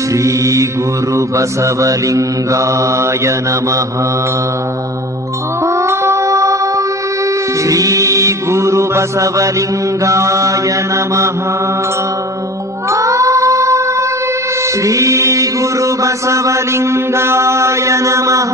ಶ್ರೀ ಗುರು ಬಸವಲಿಂಗಾಯ ನಮಃ. ಶ್ರೀ ಗುರು ಬಸವಲಿಂಗಾಯ ನಮಃ. ಶ್ರೀ ಗುರು ಬಸವಲಿಂಗಾಯ ನಮಃ.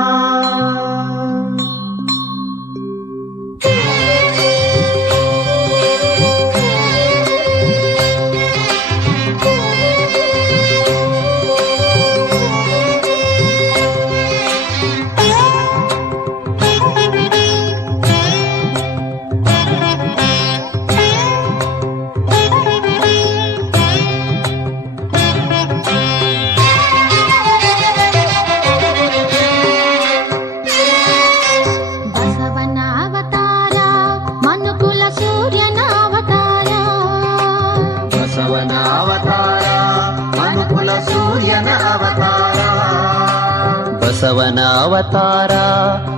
ಬಸವನ ಅವತಾರ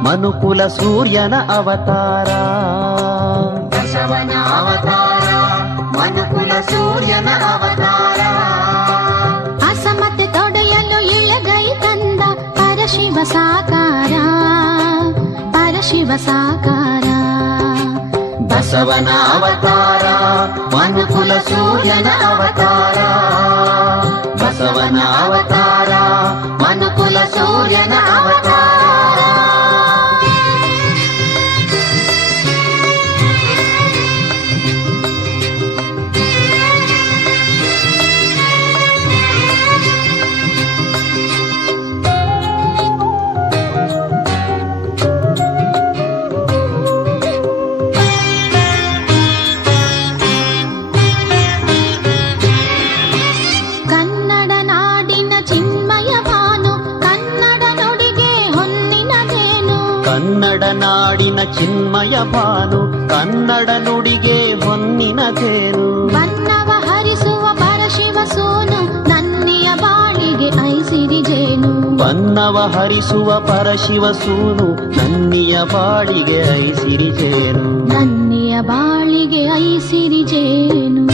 ಮನುಕುಲ ಸೂರ್ಯನ ಅವತಾರ. ಬಸವನ ಅವತಾರ ಮನುಕುಲ ಸೂರ್ಯನ ಅವತಾರ. ಅಸಮತೆ ತೊಡೆಯಲು ಇಳಗೈ ತಂದ ಪರಶಿವ ಸಾಕಾರ, ಪರಶಿವ ಸಾಕಾರ. ಬಸವನ ಅವತಾರ ಮನುಕುಲ ಸೂರ್ಯನ ಅವತಾರ. ಬಸವನ ಅವತಾರ ಮನುಕುಲ ಸೂರ್ಯನ ಅವತಾರ. ಕನ್ನಡ ನಾಡಿನ ಚಿನ್ಮಯ ಭಾನು, ಕನ್ನಡ ನುಡಿಗೆ ಹೊನ್ನಿನದೇನು. ಬಣ್ಣವ ಹರಿಸುವ ಪರಶಿವ ಸೋನು, ನನ್ನಿಯ ಬಾಳಿಗೆ ಐಸಿರಿ ಜೇನು. ಬಣ್ಣವ ಹರಿಸುವ ಪರಶಿವ ಸೂನು, ನನ್ನಿಯ ಬಾಳಿಗೆ ಐಸಿರಿ ಜೇನು. ನನ್ನಿಯ ಬಾಳಿಗೆ ಐಸಿರಿ ಜೇನು.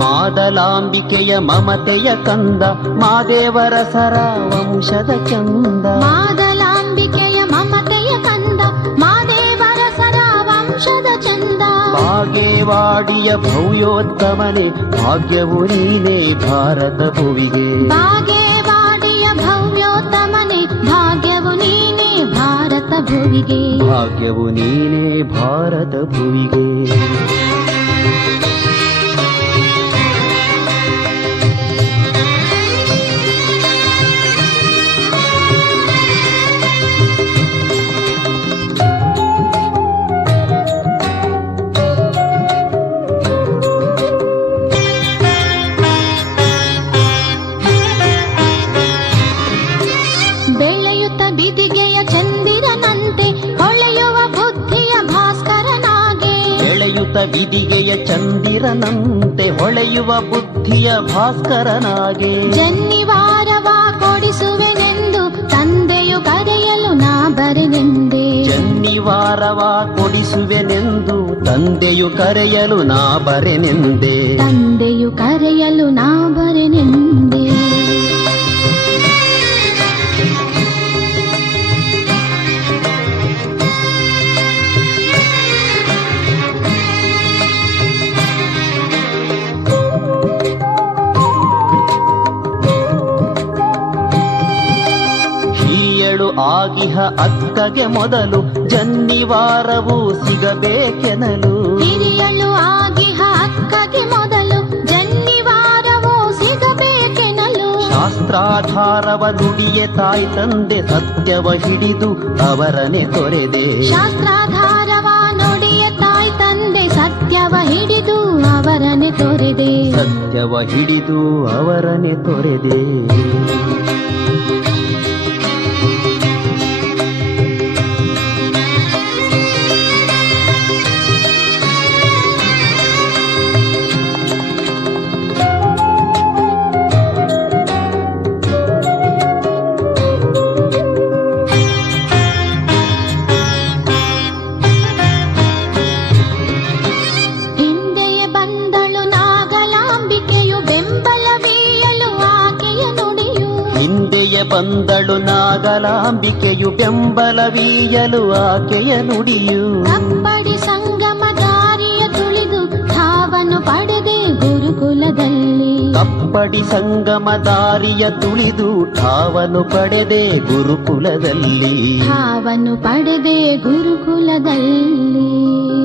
ಮಾದಲಾಂಬಿಕೆಯ ಮಮತೆಯ ಕಂದ, ಮಾದೇವರ ಸರ ವಂಶದ ಚಂದ. ಮಾದಲಾಂಬಿಕೆಯ ಮಮತೆಯ ಕಂದ, ಮಾದೇವರ ಸರ ವಂಶದ ಚಂದ. ಬಾಗೇವಾಡಿಯ ಭವ್ಯೋತ್ತಮನೆ, ಭಾಗ್ಯವು ನೀನೇ ಭಾರತ ಭುವಿಗೆ. ಬಾಗೇವಾಡಿಯ ಭವ್ಯೋತ್ತಮನೆ, ಭಾಗ್ಯವು ನೀನೇ ಭಾರತ ಭುವಿಗೆ. ಭಾಗ್ಯವು ನೀನೇ ಭಾರತ ಭುವಿಗೆ. ಬೆಳೆಯುತ್ತ ಬಿದಿಗೆಯ ಚಂದಿರನಂತೆ ಹೊಳೆಯುವ ಬುದ್ಧಿಯ ಭಾಸ್ಕರನಾಗೆ. ಬೆಳೆಯುತ್ತ ಬಿದಿಗೆಯ ಚಂದಿರನಂತೆ ಹೊಳೆಯುವ ಬುದ್ಧಿಯ ಭಾಸ್ಕರನಾಗೆ. ಜನ್ನಿವಾರವ ಕೊಡಿಸುವೆನೆಂದು ತಂದೆಯು ಕರೆಯಲು ನಾ ಬರೆನೆಂದೆ. ಜನ್ನಿವಾರವ ಕೊಡಿಸುವೆನೆಂದು ತಂದೆಯು ಕರೆಯಲು ನಾ ಬರೆನೆಂದೆ. ತಂದೆಯು ಕರೆಯಲು ನಾ ಬರೆನೆಂದೆ. ಆಗಿಹ ಅಕ್ಕಗೆ ಮೊದಲು ಜನ್ನಿವಾರವು ಸಿಗಬೇಕೆನಲು. ಹಿರಿಯಳು ಆಗಿಹ ಅಕ್ಕಗೆ ಮೊದಲು ಜನ್ನಿವಾರವು ಸಿಗಬೇಕೆನಲು. ಶಾಸ್ತ್ರಾಧಾರವ ನುಡಿಯೆ ತಾಯಿ ತಂದೆ, ಸತ್ಯವ ಹಿಡಿದು ಅವರನೆ ತೊರೆದೆ. ಶಾಸ್ತ್ರಾಧಾರವ ನುಡಿಯ ತಾಯಿ ತಂದೆ, ಸತ್ಯವ ಹಿಡಿದು ಅವರನೆ ತೊರೆದೆ. ಸತ್ಯವ ಹಿಡಿದು ಅವರನೆ ತೊರೆದೆ. ಹಿಂದೆಯೇ ಬಂದಳು ನಾಗಲಾಂಬಿಕೆಯು ಬೆಂಬಲವೀಯಲು ಆಕೆಯ ನುಡಿಯು. ಕಪ್ಪಡಿ ಸಂಗಮ ದಾರಿಯ ತುಳಿದು ಠಾವನ್ನು ಪಡೆದೆ ಗುರುಕುಲದಲ್ಲಿ. ಕಪ್ಪಡಿ ಸಂಗಮ ದಾರಿಯ ತುಳಿದು ಠಾವನ್ನು ಪಡೆದೆ ಗುರುಕುಲದಲ್ಲಿ. ಠಾವನ್ನು ಪಡೆದೆ ಗುರುಕುಲದಲ್ಲಿ.